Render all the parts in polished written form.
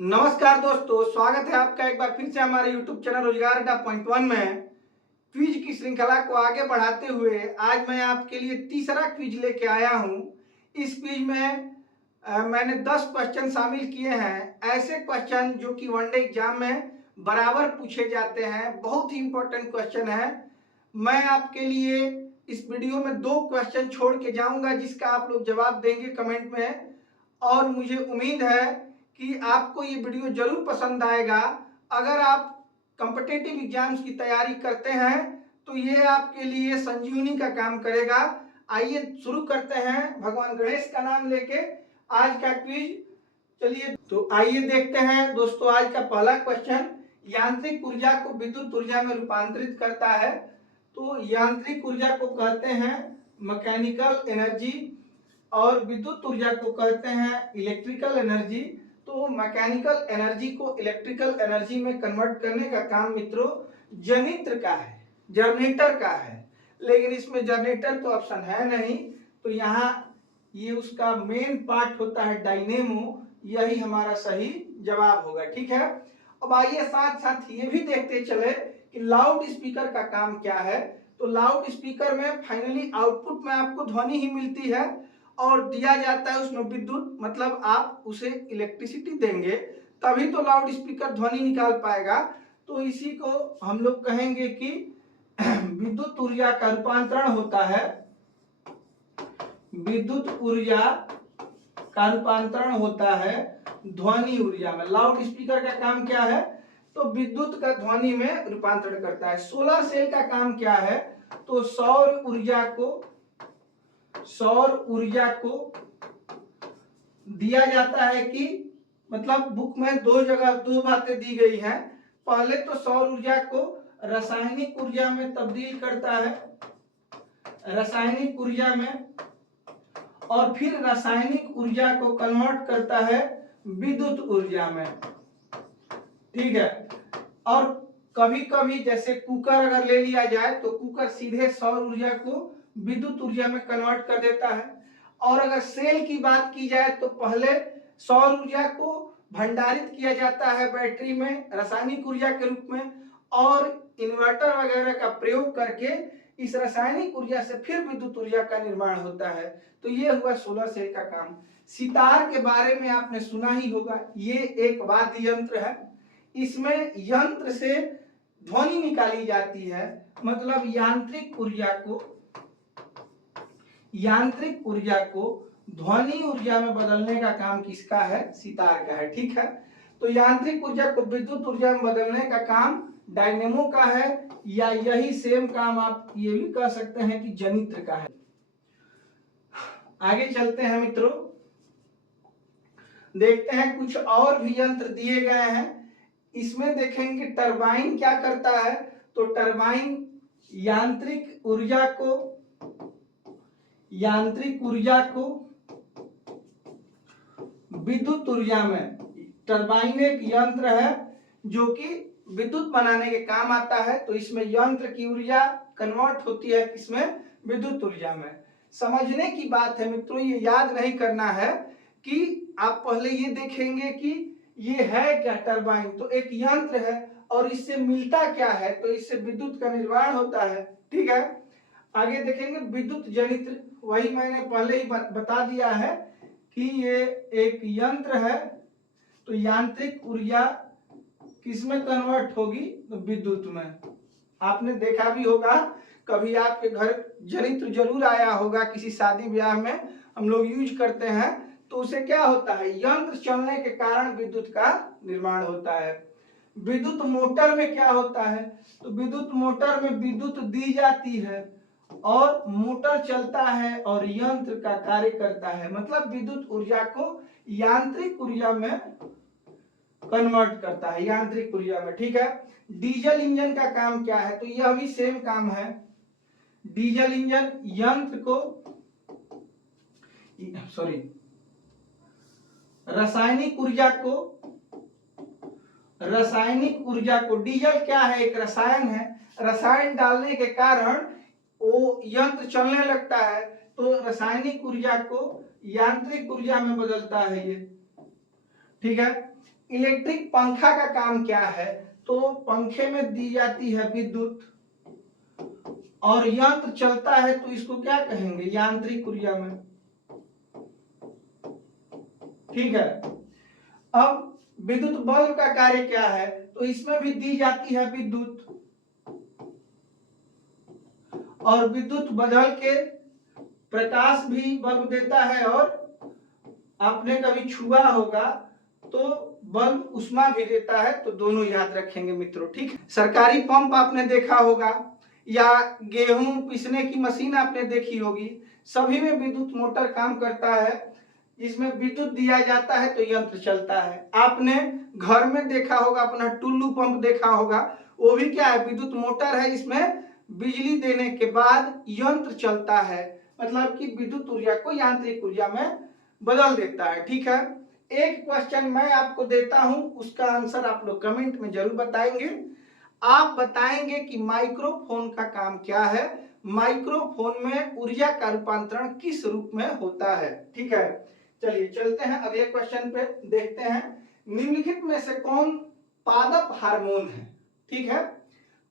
नमस्कार दोस्तों, स्वागत है आपका एक बार फिर से हमारे YouTube चैनल रोजगार अड्डा पॉइंट वन में। क्विज की श्रृंखला को आगे बढ़ाते हुए आज मैं आपके लिए तीसरा क्विज लेके आया हूं। इस क्विज में मैंने 10 क्वेश्चन शामिल किए हैं, ऐसे क्वेश्चन जो कि वनडे एग्जाम में बराबर पूछे जाते हैं। बहुत ही इंपॉर्टेंट क्वेश्चन है। मैं आपके लिए इस वीडियो में 2 क्वेश्चन छोड़ के जाऊंगा जिसका आप लोग जवाब देंगे कमेंट में, और मुझे उम्मीद है कि आपको ये वीडियो जरूर पसंद आएगा। अगर आप कॉम्पिटिटिव एग्जाम्स की तैयारी करते हैं तो ये आपके लिए संजीवनी का काम करेगा। आइए शुरू करते हैं भगवान गणेश का नाम लेके आज का क्विज। चलिए तो आइए देखते हैं दोस्तों आज का पहला क्वेश्चन। यांत्रिक ऊर्जा को विद्युत ऊर्जा में रूपांतरित करता है। तो यांत्रिक ऊर्जा को कहते हैं मैकेनिकल एनर्जी और विद्युत ऊर्जा को कहते हैं इलेक्ट्रिकल एनर्जी। तो मैकेनिकल एनर्जी को इलेक्ट्रिकल एनर्जी में कन्वर्ट करने का काम मित्रों जनित्र का है, जनरेटर का है। लेकिन इसमें जनरेटर तो ऑप्शन है नहीं, तो यहाँ ये उसका मेन पार्ट होता है डायनेमो। यही हमारा सही जवाब होगा। ठीक है, अब आइए साथ साथ ये भी देखते चले कि लाउड स्पीकर का काम क्या है। तो लाउड स्पीकर में फाइनली आउटपुट में आपको ध्वनि ही मिलती है और दिया जाता है उसमें विद्युत, मतलब आप उसे इलेक्ट्रिसिटी देंगे तभी तो लाउड स्पीकर ध्वनि निकाल पाएगा। तो इसी को हम लोग कहेंगे कि विद्युत ऊर्जा का रूपांतरण होता है। विद्युत ऊर्जा का रूपांतरण होता है ध्वनि ऊर्जा में। लाउड स्पीकर का काम क्या है? तो विद्युत का ध्वनि में रूपांतरण करता है। सोलर सेल का काम क्या है? तो सौर ऊर्जा को दिया जाता है कि मतलब बुक में दो बातें दी गई हैं। पहले तो सौर ऊर्जा को रासायनिक ऊर्जा में तब्दील करता है, रासायनिक ऊर्जा में, और फिर रासायनिक ऊर्जा को कन्वर्ट करता है विद्युत ऊर्जा में। ठीक है, और कभी कभी जैसे कुकर अगर ले लिया जाए तो कुकर सीधे सौर ऊर्जा को विद्युत ऊर्जा में कन्वर्ट कर देता है। और अगर सेल की बात की जाए तो पहले सौर ऊर्जा को भंडारित किया जाता है बैटरी में रासायनिक ऊर्जा के रूप में, और इन्वर्टर वगैरह का प्रयोग करके इस रासायनिक ऊर्जा से फिर विद्युत ऊर्जा का निर्माण होता है। तो ये हुआ सोलर सेल का काम। सितार के बारे में आपने सुना ही होगा। ये एक वाद्य यंत्र है। इसमें यंत्र से ध्वनि निकाली जाती है, मतलब यांत्रिक ऊर्जा को ध्वनि ऊर्जा में बदलने का काम किसका है? सितार का है। ठीक है, तो यांत्रिक ऊर्जा को विद्युत ऊर्जा में बदलने का काम डायनेमो का है, या यही सेम काम आप ये भी कह सकते हैं कि जनित्र का है। आगे चलते हैं मित्रों, देखते हैं कुछ और भी यंत्र दिए गए हैं। इसमें देखेंगे टरबाइन क्या करता है। तो टरबाइन यांत्रिक ऊर्जा को विद्युत ऊर्जा में, टरबाइन एक यंत्र है जो कि विद्युत बनाने के काम आता है। तो इसमें यंत्र की ऊर्जा कन्वर्ट होती है किसमें? विद्युत ऊर्जा में। समझने की बात है मित्रों, ये याद नहीं करना है कि आप पहले ये देखेंगे कि ये है क्या टरबाइन। तो एक यंत्र है और इससे मिलता क्या है? तो इससे विद्युत का निर्माण होता है। ठीक है, आगे देखेंगे विद्युत जनित्र। वही मैंने पहले ही बता दिया है कि ये एक यंत्र है। तो यांत्रिक ऊर्जा किसमें कन्वर्ट होगी? तो विद्युत में। आपने देखा भी होगा, कभी आपके घर जनित्र जरूर आया होगा, किसी शादी ब्याह में हम लोग यूज करते हैं। तो उसे क्या होता है? यंत्र चलने के कारण विद्युत का निर्माण होता है। विद्युत मोटर में क्या होता है? तो विद्युत मोटर में विद्युत दी जाती है और मोटर चलता है और यंत्र का कार्य करता है, मतलब विद्युत ऊर्जा को यांत्रिक ऊर्जा में कन्वर्ट करता है, यांत्रिक ऊर्जा में। ठीक है, डीजल इंजन का काम क्या है? तो यह भी सेम काम है। डीजल इंजन यंत्र को रासायनिक ऊर्जा को, डीजल क्या है? एक रसायन है। रसायन डालने के कारण वो यंत्र चलने लगता है, तो रासायनिक ऊर्जा को यांत्रिक ऊर्जा में बदलता है ये। ठीक है, इलेक्ट्रिक पंखा का काम क्या है? तो पंखे में दी जाती है विद्युत और यंत्र चलता है तो इसको क्या कहेंगे? यांत्रिक ऊर्जा में। ठीक है। अब विद्युत बल्ब का कार्य क्या है? तो इसमें भी दी जाती है विद्युत और विद्युत बदल के प्रकाश भी बल्ब देता है और आपने कभी छुआ होगा तो बल्ब उष्मा भी देता है, तो दोनों याद रखेंगे मित्रों। ठीक है। सरकारी पंप आपने देखा होगा या गेहूं पीसने की मशीन आपने देखी होगी, सभी में विद्युत मोटर काम करता है। इसमें विद्युत दिया जाता है तो यंत्र चलता है। आपने घर में देखा होगा, अपना टुल्लू पंप देखा होगा, वो भी क्या है? विद्युत मोटर है। इसमें बिजली देने के बाद यंत्र चलता है, मतलब कि विद्युत ऊर्जा को यांत्रिक ऊर्जा में बदल देता है। ठीक है। एक क्वेश्चन मैं आपको देता हूं, उसका आंसर आप लोग कमेंट में जरूर बताएंगे। आप बताएंगे कि माइक्रोफोन का काम क्या है, माइक्रोफोन में ऊर्जा का रूपांतरण किस रूप में होता है। ठीक है। चलिए चलते हैं अगले क्वेश्चन पे, देखते हैं निम्नलिखित में से कौन पादप हार्मोन है। ठीक है।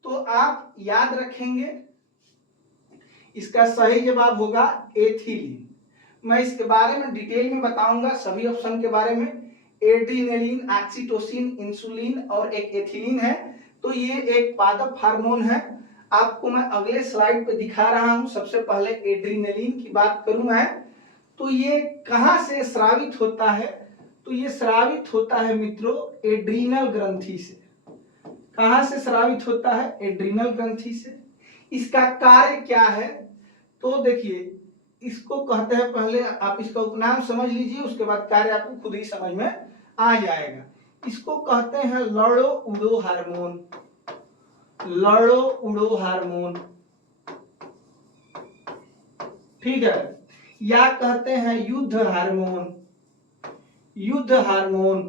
तो आप याद रखेंगे, इसका सही जवाब होगा एथिलीन। मैं इसके बारे में डिटेल में बताऊंगा, सभी ऑप्शन के बारे में। एड्रीनलिन, ऑक्सीटोसिन, इंसुलिन और एक एथिलीन है। तो ये एक पादप हार्मोन है। आपको मैं अगले स्लाइड पे दिखा रहा हूं। सबसे पहले एड्रीनलिन की बात करूं मैं, तो ये कहां से स्रावित होता है? तो ये स्रावित होता है मित्रों एड्रीनल ग्रंथि से। कहां से स्रावित होता है? एड्रीनल ग्रंथि से। इसका कार्य क्या है? तो देखिए, इसको कहते हैं, पहले आप इसका उपनाम समझ लीजिए, उसके बाद कार्य आपको खुद ही समझ में आ जाएगा। इसको कहते हैं लड़ो उड़ो हार्मोन। लड़ो उड़ो हार्मोन, ठीक है। या कहते हैं युद्ध हार्मोन। युद्ध हार्मोन,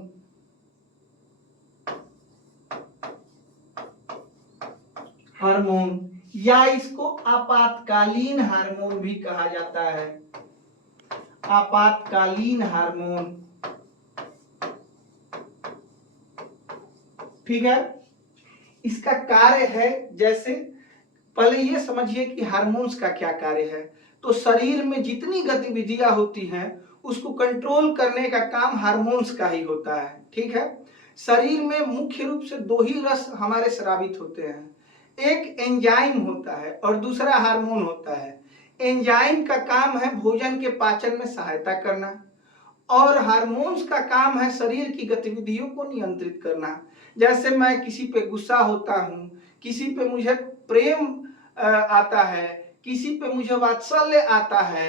हार्मोन, या इसको आपातकालीन हार्मोन भी कहा जाता है। आपातकालीन हार्मोन, ठीक है। इसका कार्य है, जैसे पहले ये समझिए कि हार्मोन्स का क्या कार्य है। तो शरीर में जितनी गतिविधियां होती हैं उसको कंट्रोल करने का काम हार्मोन्स का ही होता है। ठीक है। शरीर में मुख्य रूप से दो ही रस हमारे स्रावित होते हैं, एक एंजाइम होता है और दूसरा हार्मोन होता है। एंजाइम का काम है भोजन के पाचन में सहायता करना और हार्मोन्स का काम है शरीर की गतिविधियों को नियंत्रित करना। जैसे मैं किसी पे गुस्सा होता हूँ, किसी पे मुझे प्रेम आता है, किसी पे मुझे वात्सल्य आता है,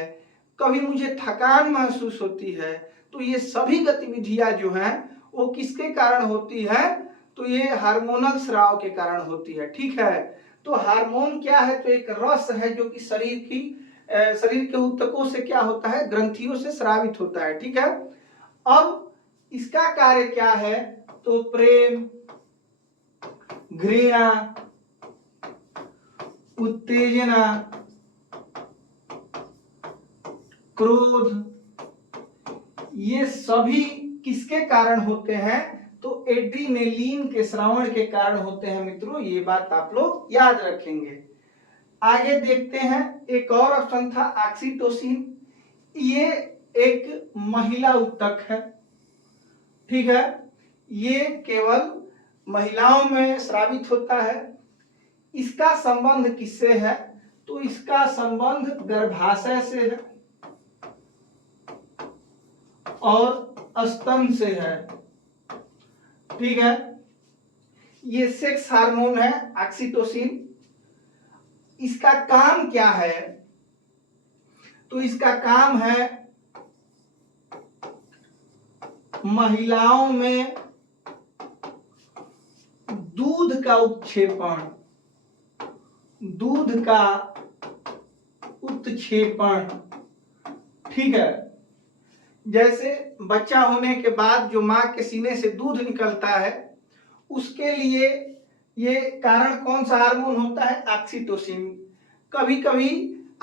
कभी मुझे थकान महसूस होती है, तो ये सभी गतिविधियां जो हैं वो किसके कारण होती है? तो ये हार्मोनल स्राव के कारण होती है। ठीक है। तो हार्मोन क्या है? तो एक रस है जो कि शरीर के ऊतकों से क्या होता है? ग्रंथियों से स्रावित होता है। ठीक है। अब इसका कार्य क्या है? तो प्रेम, घृणा, उत्तेजना, क्रोध, ये सभी किसके कारण होते हैं? तो एड्रीनलिन के स्रावण के कारण होते हैं मित्रों। ये बात आप लोग याद रखेंगे। आगे देखते हैं, एक और ऑप्शन था ऑक्सीटोसिन। ये एक महिला उत्तक है। ठीक है। ये केवल महिलाओं में स्रावित होता है। इसका संबंध किससे है? तो इसका संबंध गर्भाशय से है और स्तन से है। ठीक है। ये सेक्स हार्मोन है ऑक्सीटोसिन। इसका काम क्या है? तो इसका काम है महिलाओं में दूध का उत्क्षेपण, दूध का उत्क्षेपण। ठीक है। जैसे बच्चा होने के बाद जो मां के सीने से दूध निकलता है, उसके लिए ये कारण कौन सा हार्मोन होता है? ऑक्सीटोसिन। कभी कभी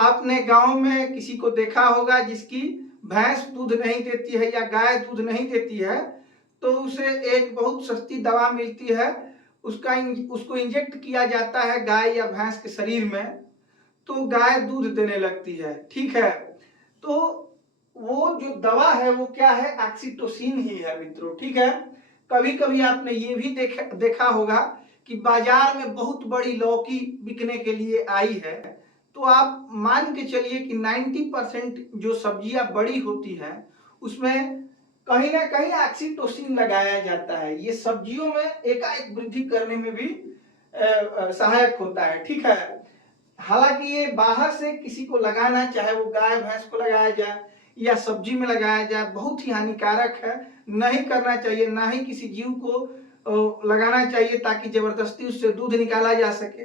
आपने गांव में किसी को देखा होगा जिसकी भैंस दूध नहीं देती है या गाय दूध नहीं देती है, तो उसे एक बहुत सस्ती दवा मिलती है, उसको इंजेक्ट किया जाता है गाय या भैंस के शरीर में, तो गाय दूध देने लगती है। ठीक है, तो वो जो दवा है वो क्या है, ऑक्सीटोसिन ही है मित्रों। ठीक है, कभी कभी आपने ये भी देखा होगा कि बाजार में बहुत बड़ी लौकी बिकने के लिए आई है, तो आप मान के चलिए कि 90% जो सब्जियां बड़ी होती हैं उसमें कहीं ना कहीं ऑक्सीटोसिन लगाया जाता है। ये सब्जियों में एकाएक वृद्धि करने में भी सहायक होता है। ठीक है, हालांकि ये बाहर से किसी को लगाना, चाहे वो गाय भैंस को लगाया जाए या सब्जी में लगाया जाए, बहुत ही हानिकारक है, नहीं करना चाहिए। ना ही किसी जीव को लगाना चाहिए ताकि जबरदस्ती उससे दूध निकाला जा सके,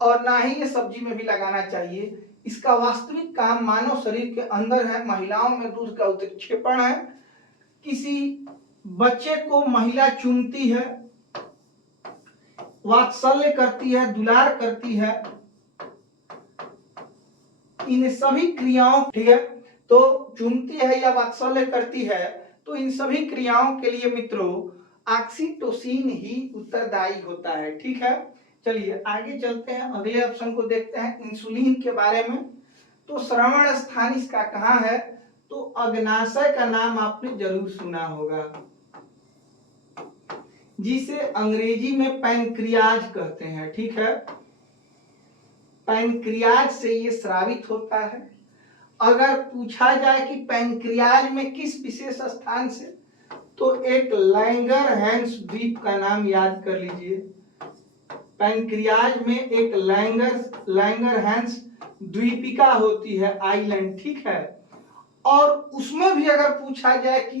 और ना ही ये सब्जी में भी लगाना चाहिए। इसका वास्तविक काम मानव शरीर के अंदर है। महिलाओं में दूध का उत्क्षेपण है। किसी बच्चे को महिला चूमती है, वात्सल्य करती है, दुलार करती है, इन सभी क्रियाओं, ठीक है, तो चूमती है या वात्सल्य करती है, तो इन सभी क्रियाओं के लिए मित्रों ऑक्सीटोसिन ही उत्तरदायी होता है। ठीक है, चलिए आगे चलते हैं, अगले ऑप्शन को देखते हैं इंसुलिन के बारे में। तो श्रवण स्थान इसका कहाँ है, तो अग्नाशय का नाम आपने जरूर सुना होगा, जिसे अंग्रेजी में पैनक्रियाज कहते हैं। ठीक है, पैनक्रियाज से ये स्रावित होता है। अगर पूछा जाए कि पैनक्रियाज में किस विशेष स्थान से, तो एक लैंगरहैंस द्वीप का नाम याद कर लीजिए। पैनक्रियाज में एक लैंगरहैंस द्वीपिका होती है, आइलैंड। ठीक है, और उसमें भी अगर पूछा जाए कि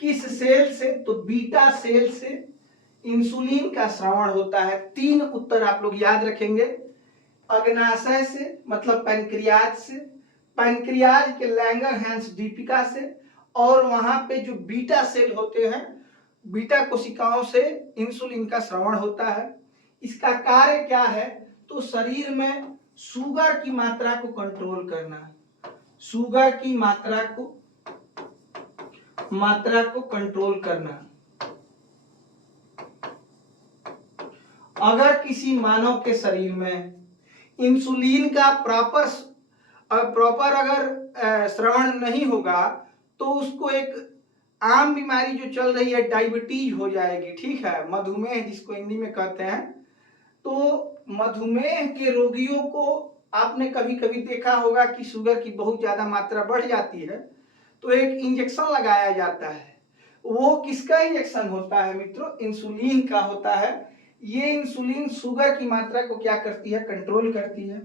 किस सेल से, तो बीटा सेल से इंसुलिन का श्रवण होता है। 3 उत्तर आप लोग याद रखेंगे, अग्नाशय से मतलब पैनक्रियाज से, पैनक्रियाज के लैंगरहैंस द्वीपिका से, और वहां पे जो बीटा सेल होते हैं, बीटा कोशिकाओं से इंसुलिन का श्रवण होता है। इसका कार्य क्या है, तो शरीर में शुगर की मात्रा को कंट्रोल करना, शुगर की मात्रा को कंट्रोल करना। अगर किसी मानव के शरीर में इंसुलिन का प्रॉपर अगर श्रवण नहीं होगा, तो उसको एक आम बीमारी जो चल रही है डायबिटीज हो जाएगी। ठीक है, मधुमेह जिसको हिंदी में कहते हैं। तो मधुमेह के रोगियों को आपने कभी कभी देखा होगा कि शुगर की बहुत ज्यादा मात्रा बढ़ जाती है, तो एक इंजेक्शन लगाया जाता है। वो किसका इंजेक्शन होता है मित्रों, इंसुलिन का होता है। ये इंसुलिन शुगर की मात्रा को क्या करती है, कंट्रोल करती है।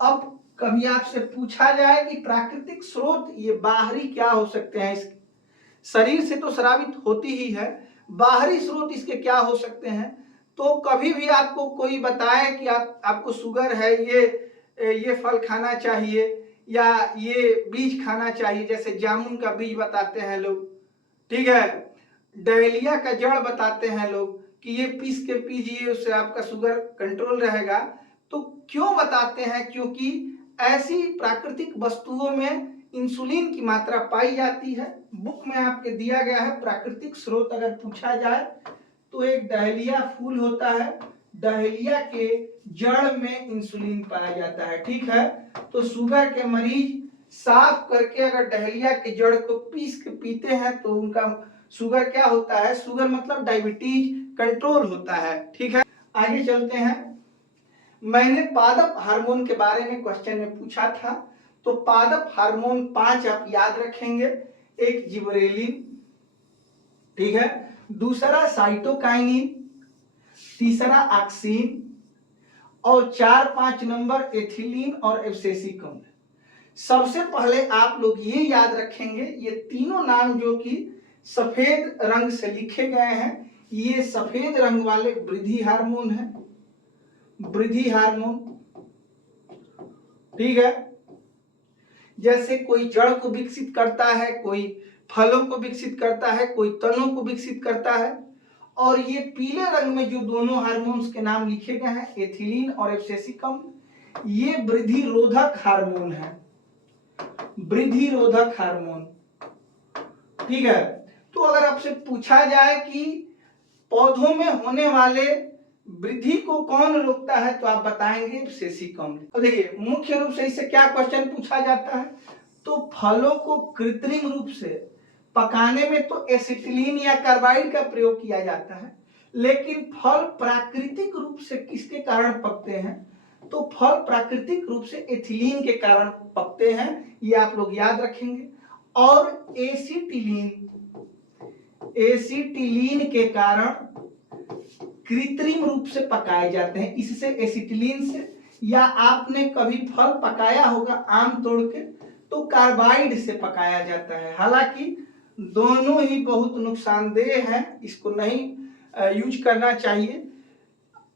अब कभी आपसे पूछा जाए कि प्राकृतिक स्रोत ये बाहरी क्या हो सकते हैं, इस शरीर से तो स्रावित होती ही है, बाहरी स्रोत इसके क्या हो सकते हैं, तो कभी भी आपको कोई बताए कि आपको शुगर है, ये फल खाना चाहिए या ये बीज खाना चाहिए, जैसे जामुन का बीज बताते हैं लोग, ठीक है, डहेलिया का जड़ बताते हैं लोग कि ये पीस के पीजिए, उससे आपका शुगर कंट्रोल रहेगा। तो क्यों बताते हैं, क्योंकि ऐसी प्राकृतिक वस्तुओं में इंसुलिन की मात्रा पाई जाती है। बुक में आपके दिया गया है प्राकृतिक स्रोत अगर पूछा जाए, तो एक डहेलिया फूल होता है, डहेलिया के जड़ में इंसुलिन पाया जाता है। ठीक है, तो शुगर के मरीज साफ करके अगर डहेलिया के जड़ को पीस के पीते हैं तो उनका शुगर क्या होता है, शुगर मतलब डायबिटीज कंट्रोल होता है। ठीक है, आगे चलते हैं। मैंने पादप हार्मोन के बारे में क्वेश्चन में पूछा था, तो पादप हार्मोन 5 आप याद रखेंगे। एक जिबरेलिन, ठीक है, दूसरा साइटोकाइनिन, तीसरा ऑक्सिन, और 4-5 नंबर एथिलीन और एब्सेसिक अम्ल। सबसे पहले आप लोग ये याद रखेंगे, ये तीनों नाम जो कि सफेद रंग से लिखे गए हैं, ये सफेद रंग वाले वृद्धि हार्मोन है, वृद्धि हार्मोन। ठीक है, जैसे कोई जड़ को विकसित करता है, कोई फलों को विकसित करता है, कोई तनों को विकसित करता है। और ये पीले रंग में जो दोनों हार्मोन्स के नाम लिखे गए हैं, एथिलीन और एब्सेसिक अम्ल, ये वृद्धि रोधक हार्मोन है, वृद्धि रोधक हार्मोन। ठीक है, तो अगर आपसे पूछा जाए कि पौधों में होने वाले वृद्धि को कौन रोकता है तो आप बताएंगे सेसिक अम्ल। अब देखिए मुख्य रूप से इससे क्या क्वेश्चन पूछा जाता है, तो फलों को कृत्रिम रूप से पकाने में तो एसिटिलीन या कार्बाइड का प्रयोग किया जाता है, लेकिन फल प्राकृतिक रूप से किसके कारण पकते हैं, तो फल प्राकृतिक रूप से एथिलीन के कारण पकते हैं, ये आप लोग याद रखेंगे। और एसिटिलीन के कारण कृत्रिम रूप से पकाए जाते हैं, इससे एसिटिलीन से, या आपने कभी फल पकाया होगा आम तोड़ के तो कार्बाइड से पकाया जाता है। हालांकि दोनों ही बहुत नुकसानदेह हैं, इसको नहीं यूज करना चाहिए।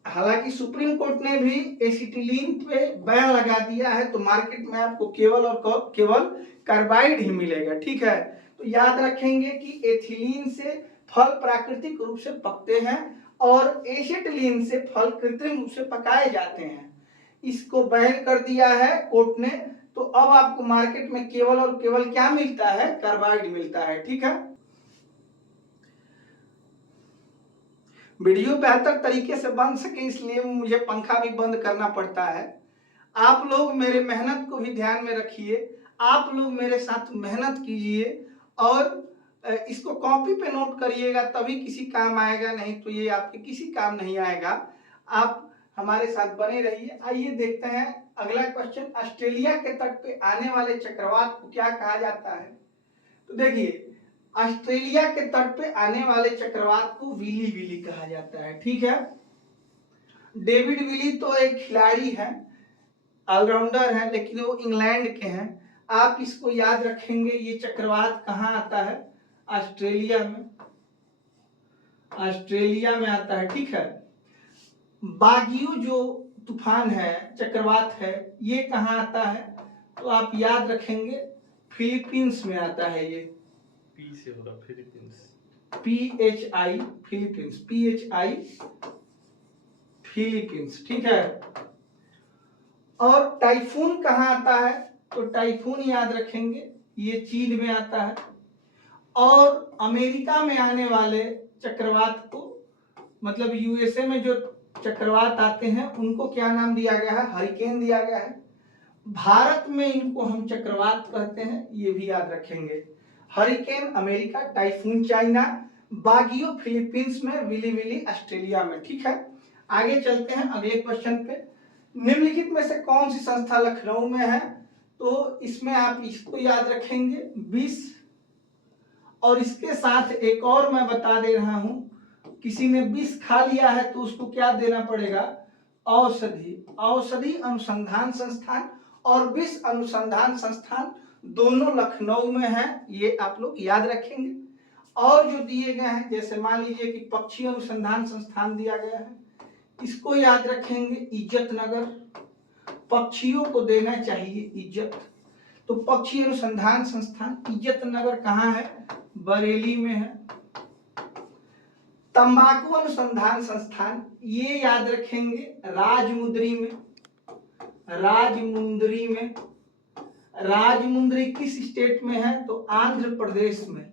हालांकि सुप्रीम कोर्ट ने भी एसिटिलीन पे बैन लगा दिया है, तो मार्केट में आपको केवल और केवल कार्बाइड ही मिलेगा, ठीक है। तो याद रखेंगे कि एथिलीन से फल प्राकृतिक रूप से पकते हैं और एसिटिलीन से फल कृत्रिम रूप से पकाए जाते हैं। इसको बैन कर दिया है कोर्ट ने, तो अब आपको मार्केट में केवल और केवल क्या मिलता है, कार्बाइड मिलता है, ठीक है। वीडियो बेहतर तरीके से बन सके इसलिए मुझे पंखा भी बंद करना पड़ता है। आप लोग मेरे मेहनत को भी ध्यान में रखिए, आप लोग मेरे साथ मेहनत कीजिए और इसको कॉपी पे नोट करिएगा, तभी किसी काम आएगा, नहीं तो ये आपके किसी काम नहीं आएगा। आप हमारे साथ बने रहिए। आइए देखते हैं अगला क्वेश्चन, ऑस्ट्रेलिया के तट पे आने वाले चक्रवात को क्या कहा जाता है। तो देखिए ऑस्ट्रेलिया के तट पे आने वाले चक्रवात को विली विली कहा जाता है, ठीक है। डेविड विली तो एक खिलाड़ी है, ऑलराउंडर है, लेकिन वो इंग्लैंड के हैं। आप इसको याद रखेंगे, ये चक्रवात कहाँ आता है, ऑस्ट्रेलिया में, ऑस्ट्रेलिया में आता है, ठीक है। बागियो जो तूफान है, चक्रवात है, ये कहाँ आता है, तो आप याद रखेंगे फिलीपींस में आता है। ये पी से होगा Philippines, PHI Philippines, PHI Philippines, ठीक है। और टाइफून कहाँ आता है, तो टाइफून याद रखेंगे ये चीन में आता है। और अमेरिका में आने वाले चक्रवात को, मतलब USA में जो चक्रवात आते हैं उनको क्या नाम दिया गया है, हरिकेन दिया गया है। भारत में इनको हम चक्रवात कहते हैं, ये भी याद रखेंगे। Hurricane America, typhoon China, Baguio Philippines में, विली विली ऑस्ट्रेलिया में, ठीक है। आगे चलते हैं अगले क्वेश्चन पे। निम्नलिखित में से कौन सी संस्था लखनऊ में है, तो इसमें आप इसको याद रखेंगे विष, और इसके साथ एक और मैं बता दे रहा हूं, किसी ने विष खा लिया है तो उसको क्या देना पड़ेगा, औषधि। औषधि अनुसंधान संस्थान और विष अनुसंधान संस्थान दोनों लखनऊ में है, ये आप लोग याद रखेंगे। और जो दिए गए हैं, जैसे मान लीजिए कि पक्षी अनुसंधान संस्थान दिया गया है, इसको याद रखेंगे इज्जत नगर, पक्षियों को देना चाहिए इज्जत, तो पक्षी अनुसंधान संस्थान इज्जत नगर कहाँ है, बरेली में है। तंबाकू अनुसंधान संस्थान ये याद रखेंगे राजमुंदरी में, राजमुंदरी में। राजमुंदरी किस स्टेट में है, तो आंध्र प्रदेश में,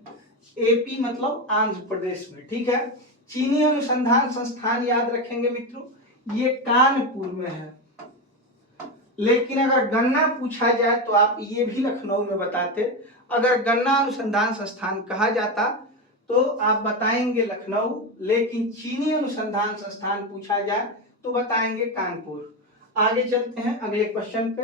AP मतलब आंध्र प्रदेश में, ठीक है। चीनी अनुसंधान संस्थान याद रखेंगे मित्रों, ये कानपुर में है। लेकिन अगर गन्ना पूछा जाए तो आप ये भी लखनऊ में बताते। अगर गन्ना अनुसंधान संस्थान कहा जाता तो आप बताएंगे लखनऊ, लेकिन चीनी अनुसंधान संस्थान पूछा जाए तो बताएंगे कानपुर। आगे चलते हैं अगले क्वेश्चन पे।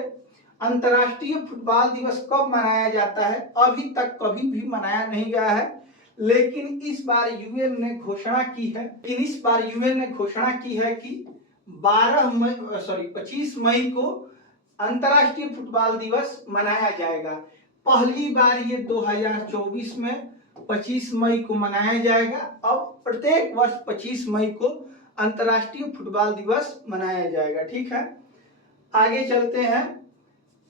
अंतर्राष्ट्रीय फुटबॉल दिवस कब मनाया जाता है, अभी तक कभी भी मनाया नहीं गया है, लेकिन इस बार UN ने घोषणा की है, कि 25 मई को अंतर्राष्ट्रीय फुटबॉल दिवस मनाया जाएगा। पहली बार ये 2024 में 25 मई को मनाया जाएगा। अब प्रत्येक वर्ष 25 मई को अंतर्राष्ट्रीय फुटबॉल दिवस मनाया जाएगा, ठीक है। आगे चलते हैं,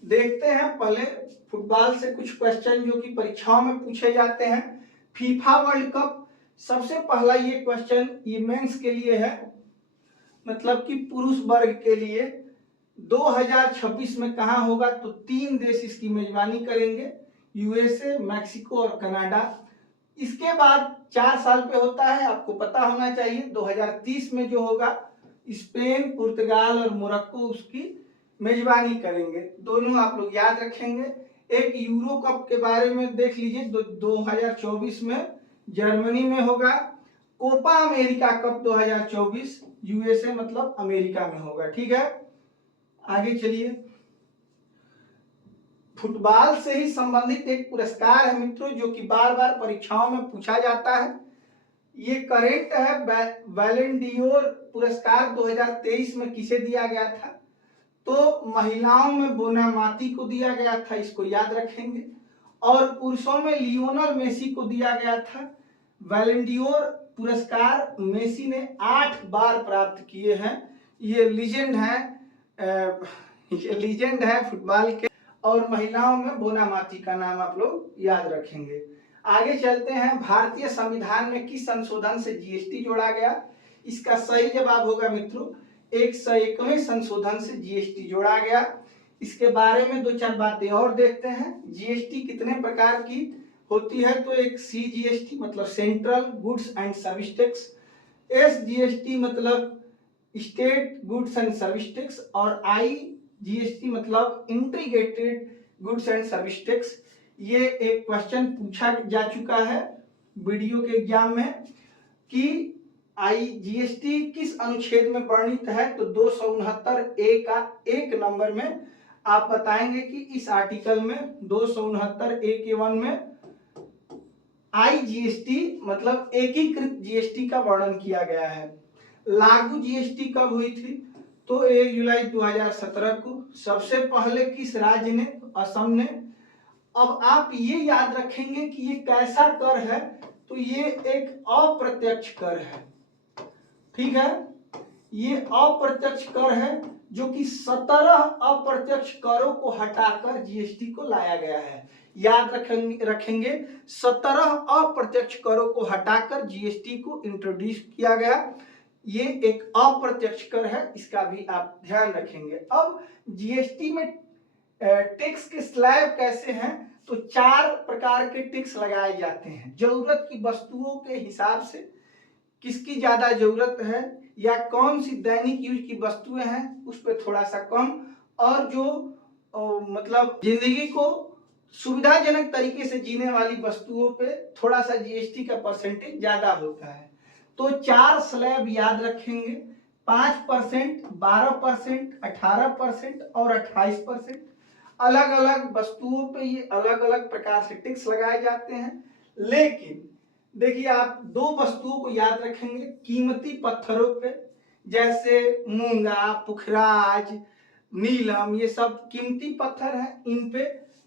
देखते हैं पहले फुटबॉल से कुछ क्वेश्चन जो कि परीक्षाओं में पूछे जाते हैं। फीफा वर्ल्ड कप, सबसे पहला ये क्वेश्चन ये मेंस के लिए है, मतलब कि पुरुष वर्ग के लिए। 2026 में कहाँ होगा, तो 3 देश इसकी मेजबानी करेंगे, USA, मैक्सिको और कनाडा। इसके बाद 4 साल पे होता है, आपको पता होना चाहिए। 2030 में जो होगा स्पेन, पुर्तगाल और मोरक्को उसकी मेजबानी करेंगे। दोनों आप लोग याद रखेंगे। एक यूरो कप के बारे में देख लीजिए, 2024 में जर्मनी में होगा। कोपा अमेरिका कप 2024 यूएसए मतलब अमेरिका में होगा। ठीक है, आगे चलिए। फुटबॉल से ही संबंधित एक पुरस्कार है मित्रों, जो कि बार बार परीक्षाओं में पूछा जाता है। ये करेंट है। बैलन डियोर पुरस्कार 2023 में किसे दिया गया था? तो महिलाओं में बोनामाती को दिया गया था, इसको याद रखेंगे। और पुरुषों में लियोनल मेसी को दिया गया था। बैलन डियोर पुरस्कार मेसी ने 8 बार प्राप्त किए हैं। ये लीजेंड है फुटबॉल के। और महिलाओं में बोनामाती का नाम आप लोग याद रखेंगे। आगे चलते हैं। भारतीय संविधान में किस संशोधन से जीएसटी जोड़ा गया? इसका सही जवाब होगा मित्रों 101वें संशोधन से जीएसटी जोड़ा गया। इसके बारे में 2-4 बातें और देखते हैं। जीएसटी कितने प्रकार की होती है? तो एक सीजीएसटी मतलब central goods and service tax, SGST मतलब state goods and service tax, और आईजीएसटी मतलब integrated goods and service tax. ये एक क्वेश्चन पूछा जा चुका है वीडियो के एग्जाम में कि आईजीएसटी किस अनुच्छेद में वर्णित है? तो 269A का 1 नंबर में आप बताएंगे कि इस आर्टिकल में 269A के 1 में आईजीएसटी मतलब एकीकृत जीएसटी का वर्णन किया गया है। लागू जीएसटी कब हुई थी? तो 1 जुलाई 2017 को। सबसे पहले किस राज्य ने? असम ने। अब आप ये याद रखेंगे कि ये कैसा कर है? तो ये एक अप्रत्यक्ष कर है। ठीक है, ये अप्रत्यक्ष कर है जो कि 17 अप्रत्यक्ष करों को हटाकर जीएसटी को लाया गया है। याद रखेंगे 17 अप्रत्यक्ष करों को हटाकर जीएसटी को इंट्रोड्यूस किया गया। ये एक अप्रत्यक्ष कर है, इसका भी आप ध्यान रखेंगे। अब जीएसटी में टैक्स के स्लैब कैसे हैं? तो 4 प्रकार के टैक्स लगाए जाते हैं। जरूरत की वस्तुओं के हिसाब से किसकी ज्यादा जरूरत है या कौन सी दैनिक यूज की वस्तुएं हैं उस पर थोड़ा सा कम, और जो मतलब जिंदगी को सुविधाजनक तरीके से जीने वाली वस्तुओं पे थोड़ा सा जीएसटी का परसेंटेज ज्यादा होता है। तो 4 स्लैब याद रखेंगे, 5%, 12%, 18% और 28%। अलग अलग वस्तुओं पे ये अलग अलग प्रकार से टैक्स लगाए जाते हैं। लेकिन देखिए, आप 2 वस्तुओं को याद रखेंगे कीमती पत्थरों पे, जैसे मूंगा, पुखराज, नीलम, ये सब कीमती पत्थर हैं। इन पे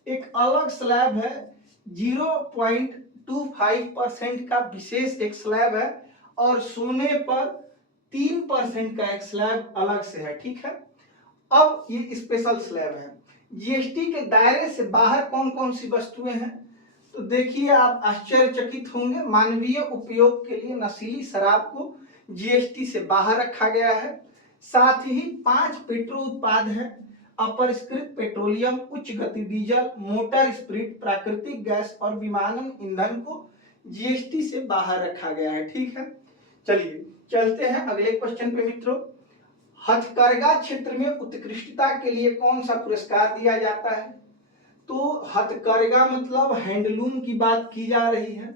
एक अलग स्लैब है, 0.25% का विशेष एक स्लैब है, और सोने पर 3% का एक स्लैब अलग से है। ठीक है, अब ये स्पेशल स्लैब है। जीएसटी के दायरे से बाहर कौन कौन सी वस्तुएं हैं? तो देखिए, आप आश्चर्यचकित होंगे, मानवीय उपयोग के लिए नशीली शराब को जीएसटी से बाहर रखा गया है। साथ ही 5 पेट्रो उत्पाद हैं, अपरिष्कृत पेट्रोलियम, उच्च गति डीजल, मोटर स्पिरिट, प्राकृतिक गैस और विमानन ईंधन को जीएसटी से बाहर रखा गया है। ठीक है, चलिए चलते हैं अगले क्वेश्चन पे मित्रों। हथकरघा क्षेत्र में उत्कृष्टता के लिए कौन सा पुरस्कार दिया जाता है? तो हथकरघा मतलब हैंडलूम की बात की जा रही है।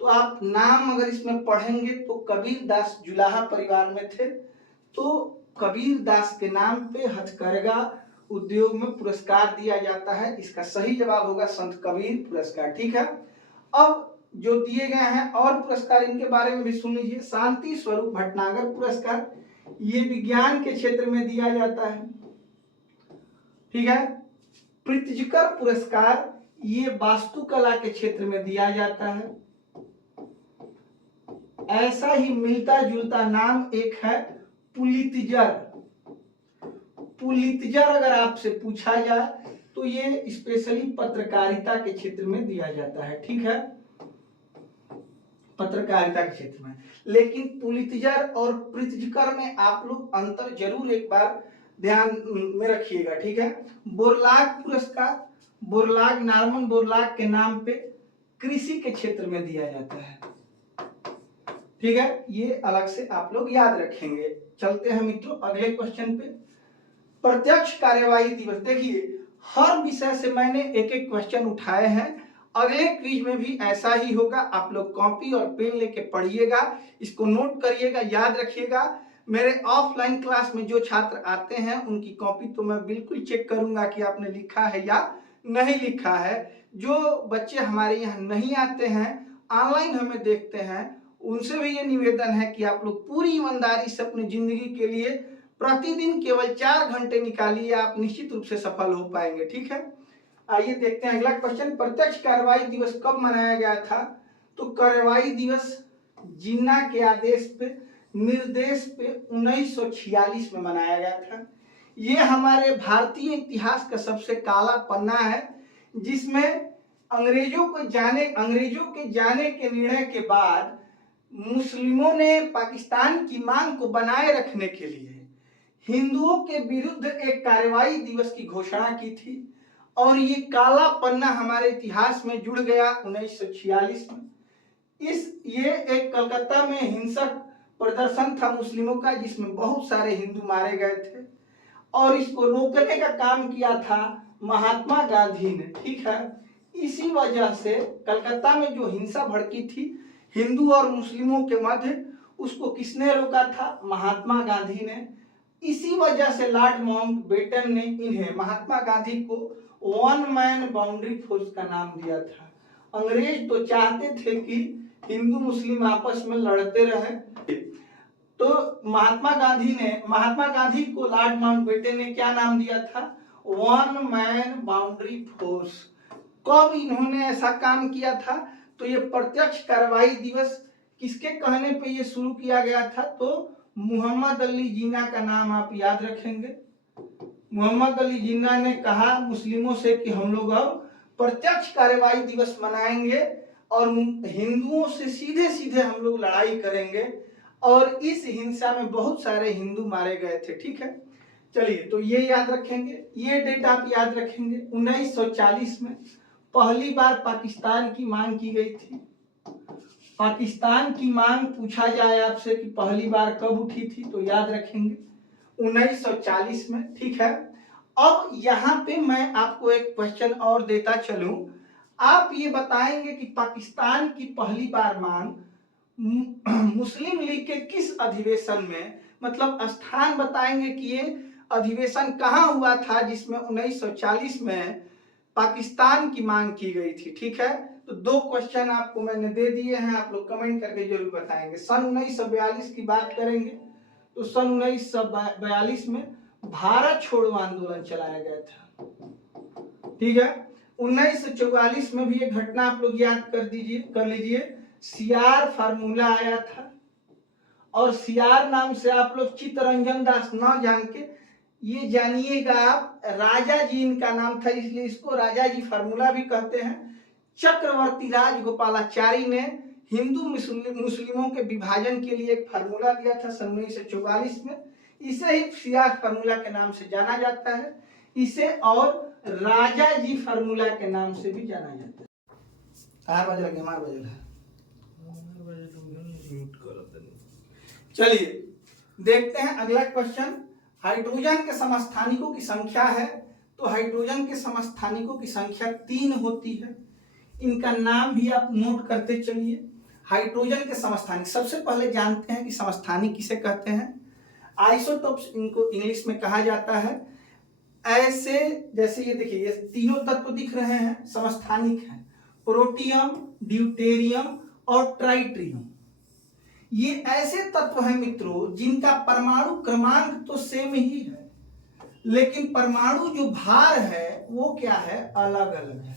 तो आप नाम अगर इसमें पढ़ेंगे तो कबीर दास जुलाहा परिवार में थे, तो कबीर दास के नाम पे हथकरघा उद्योग में पुरस्कार दिया जाता है। इसका सही जवाब होगा संत कबीर पुरस्कार। ठीक है, अब जो दिए गए हैं और पुरस्कार, इनके बारे में भी सुन लीजिए। शांति स्वरूप भटनागर पुरस्कार, ये विज्ञान के क्षेत्र में दिया जाता है। ठीक है, प्रीतिजकर पुरस्कार, ये वास्तुकला के क्षेत्र में दिया जाता है। ऐसा ही मिलता जुलता नाम एक है पुलित्जर। पुलित्जर अगर आपसे पूछा जाए तो ये स्पेशली पत्रकारिता के क्षेत्र में दिया जाता है। ठीक है, पत्रकारिता के क्षेत्र में। लेकिन पुलित्जर और प्रीतिजकर में आप लोग अंतर जरूर एक बार ध्यान में रखिएगा। ठीक है, बोरलाग पुरस्कार, बोरलाग, नॉर्मन बोरलाग के नाम पे कृषि के क्षेत्र में दिया जाता है। ठीक है, ये अलग से आप लोग याद रखेंगे। चलते हैं मित्रों अगले क्वेश्चन पे। प्रत्यक्ष कार्यवाही दिवस, देखिए हर विषय से मैंने एक एक क्वेश्चन उठाए हैं। अगले क्विज में भी ऐसा ही होगा। आप लोग कॉपी और पेन लेके पढ़िएगा, इसको नोट करिएगा, याद रखिएगा। मेरे ऑफलाइन क्लास में जो छात्र आते हैं उनकी कॉपी तो मैं बिल्कुल चेक करूंगा कि आपने लिखा है या नहीं लिखा है। जो बच्चे हमारे यहाँ नहीं आते हैं, ऑनलाइन हमें देखते हैं, उनसे भी ये निवेदन है कि आप लोग पूरी ईमानदारी से अपनी जिंदगी के लिए प्रतिदिन केवल 4 घंटे निकालिए, आप निश्चित रूप से सफल हो पाएंगे। ठीक है, आइए देखते हैं अगला क्वेश्चन। प्रत्यक्ष कार्रवाई दिवस कब मनाया गया था? तो कार्रवाई दिवस जिन्ना के आदेश पे, निर्देश पे 1946 में मनाया गया था। ये हमारे भारतीय इतिहास का सबसे काला पन्ना है, जिसमें अंग्रेजों के जाने के निर्णय के बाद मुस्लिमों ने पाकिस्तान की मांग को बनाए रखने के लिए हिंदुओं के विरुद्ध एक कार्रवाई दिवस की घोषणा की थी, और ये काला पन्ना हमारे इतिहास में जुड़ गया 1946 में। ये एक कलकत्ता में हिंसक प्रदर्शन था मुस्लिमों का, जिसमें बहुत सारे हिंदू मारे गए थे, और इसको रोकने का काम किया था महात्मा गांधी ने। ठीक है, इसी वजह से कलकत्ता में जो हिंसा भड़की थी हिंदू और मुस्लिमों के मध्य, उसको किसने रोका था? महात्मा गांधी ने। इसी वजह से लॉर्ड माउंटबेटन ने इन्हें, महात्मा गांधी को, वन मैन बाउंड्री फोर्स का नाम दिया था। अंग्रेज तो चाहते थे कि हिंदू मुस्लिम आपस में लड़ते रहे, तो महात्मा गांधी को लॉर्ड माउंटबेटन ने क्या नाम दिया था? One man boundary force. कब इन्होंने ऐसा काम किया था? तो ये प्रत्यक्ष कार्रवाई दिवस किसके कहने पे ये शुरू किया गया था? तो मोहम्मद अली जिन्ना का नाम आप याद रखेंगे। मोहम्मद अली जिन्ना ने कहा मुस्लिमों से कि हम लोग अब प्रत्यक्ष कार्रवाई दिवस मनाएंगे और हिंदुओं से सीधे सीधे हम लोग लड़ाई करेंगे, और इस हिंसा में बहुत सारे हिंदू मारे गए थे। ठीक है, चलिए तो ये याद रखेंगे, ये डेट आप याद रखेंगे। 1940 में पहली बार पाकिस्तान की मांग की गई थी। पाकिस्तान की मांग पूछा जाए आपसे कि पहली बार कब उठी थी, तो याद रखेंगे 1940 में। ठीक है, अब यहाँ पे मैं आपको एक क्वेश्चन और देता चलूं। आप ये बताएंगे कि पाकिस्तान की पहली बार मांग मुस्लिम लीग के किस अधिवेशन में, मतलब स्थान बताएंगे कि ये अधिवेशन कहाँ हुआ था जिसमें 1940 में पाकिस्तान की मांग की गई थी। ठीक है, तो 2 क्वेश्चन आपको मैंने दे दिए हैं, आप लोग कमेंट करके जरूर बताएंगे। सन 1942 की बात करेंगे तो सन 1942 में भारत छोड़ो आंदोलन चलाया गया था। ठीक है, 1944 में भी एक घटना आप लोग याद कर लीजिए, सीआर फार्मूला आया था, और सीआर नाम से आप लोग चित्तरंजन दास ना जान के ये जानिएगा आप, राजा जी इनका नाम था, इसलिए इसको राजा जी फार्मूला भी कहते हैं। चक्रवर्ती राजगोपालाचारी ने हिंदू मुस्लिमों के विभाजन के लिए एक फार्मूला दिया था सन 1944 में। इसे ही सीआर फार्मूला के नाम से जाना जाता है, इसे और राजा जी फार्मूला के नाम से भी जाना जाता है। चलिए देखते हैं अगला क्वेश्चन। हाइड्रोजन के समस्थानिकों की संख्या है, तो हाइड्रोजन के समस्थानिकों की संख्या 3 होती है। इनका नाम भी आप नोट करते चलिए। हाइड्रोजन के समस्थानिक, सबसे पहले जानते हैं कि समस्थानिक किसे कहते हैं। आइसोटोप्स इनको इंग्लिश में कहा जाता है। ऐसे जैसे ये देखिए, ये तीनों तत्व दिख रहे हैं, समस्थानिक हैं, प्रोटियम, ड्यूटेरियम और ट्राइट्रियम। ये ऐसे तत्व हैं मित्रों जिनका परमाणु क्रमांक तो सेम ही है, लेकिन परमाणु जो भार है वो क्या है, अलग अलग है।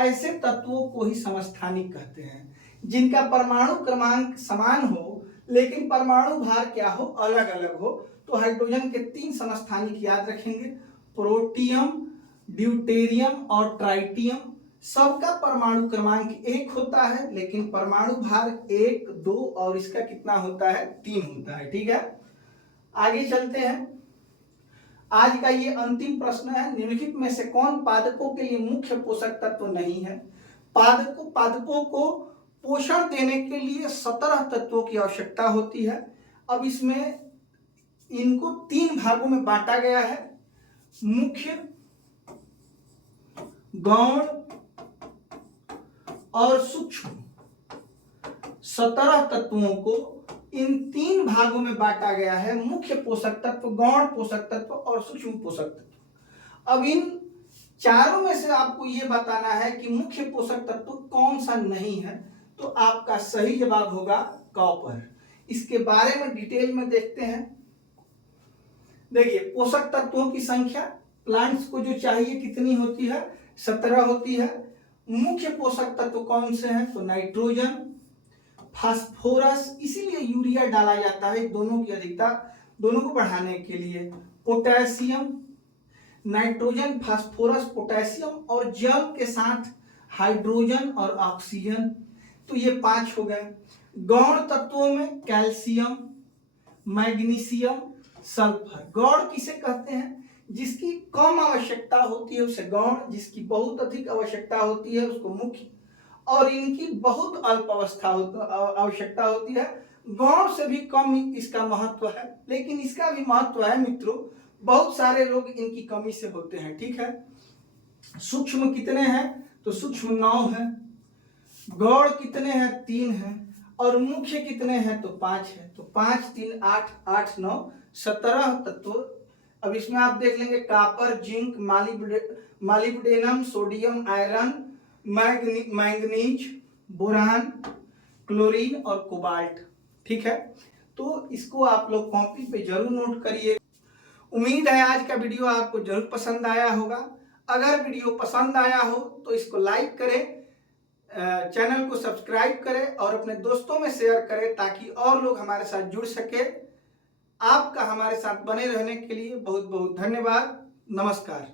ऐसे तत्वों को ही समस्थानिक कहते हैं, जिनका परमाणु क्रमांक समान हो लेकिन परमाणु भार क्या हो, अलग अलग हो। तो हाइड्रोजन के 3 समस्थानिक याद रखेंगे, प्रोटियम, ड्यूटेरियम और ट्राइटियम। सबका परमाणु क्रमांक 1 होता है, लेकिन परमाणु भार 1, 2 और इसका कितना होता है, 3 होता है। ठीक है, आगे चलते हैं। आज का ये अंतिम प्रश्न है, निम्नलिखित में से कौन पादपों के लिए मुख्य पोषक तत्व नहीं है? पादपों को पोषण देने के लिए 17 तत्वों की आवश्यकता होती है। अब इसमें इनको 3 भागों में बांटा गया है, मुख्य, गौण और सूक्ष्म। 17 तत्वों को इन 3 भागों में बांटा गया है, मुख्य पोषक तत्व, गौण पोषक तत्व और सूक्ष्म पोषक तत्व। अब इन चारों में से आपको यह बताना है कि मुख्य पोषक तत्व कौन सा नहीं है, तो आपका सही जवाब होगा कॉपर। इसके बारे में डिटेल में देखते हैं। देखिए, पोषक तत्वों की संख्या प्लांट्स को जो चाहिए कितनी होती है, 17 होती है। मुख्य पोषक तत्व कौन से हैं, तो नाइट्रोजन, फास्फोरस, इसीलिए यूरिया डाला जाता है दोनों की अधिकता, दोनों को बढ़ाने के लिए। पोटेशियम, नाइट्रोजन, फास्फोरस, पोटेशियम और जल के साथ हाइड्रोजन और ऑक्सीजन, तो ये 5 हो गए। गौण तत्वों में कैल्शियम, मैग्नीशियम, सल्फर। गौण किसे कहते हैं, जिसकी कम आवश्यकता होती है उसे गौण, जिसकी बहुत अधिक आवश्यकता होती है उसको मुख्य, और इनकी बहुत अल्प आवश्यकता होती है। गौण से भी कम इसका महत्व है, लेकिन इसका भी महत्व है मित्रों, बहुत सारे लोग इनकी कमी से होते हैं, ठीक है। सूक्ष्म कितने हैं, तो सूक्ष्म 9 है। गौण कितने हैं, 3 हैं। और मुख्य कितने हैं, तो 5 है। तो 5 3 8 8 9 17 तत्व। अब इसमें आप देख लेंगे copper, zinc, molybdenum, sodium, iron, manganese, boron, chlorine और कोबाल्ट, ठीक है। तो इसको आप लोग कॉपी पे जरूर नोट करिए। उम्मीद है आज का वीडियो आपको जरूर पसंद आया होगा। अगर वीडियो पसंद आया हो तो इसको लाइक करें, चैनल को सब्सक्राइब करें और अपने दोस्तों में शेयर करें ताकि और लोग हमारे साथ जुड़ सके। आपका हमारे साथ बने रहने के लिए बहुत बहुत धन्यवाद। नमस्कार।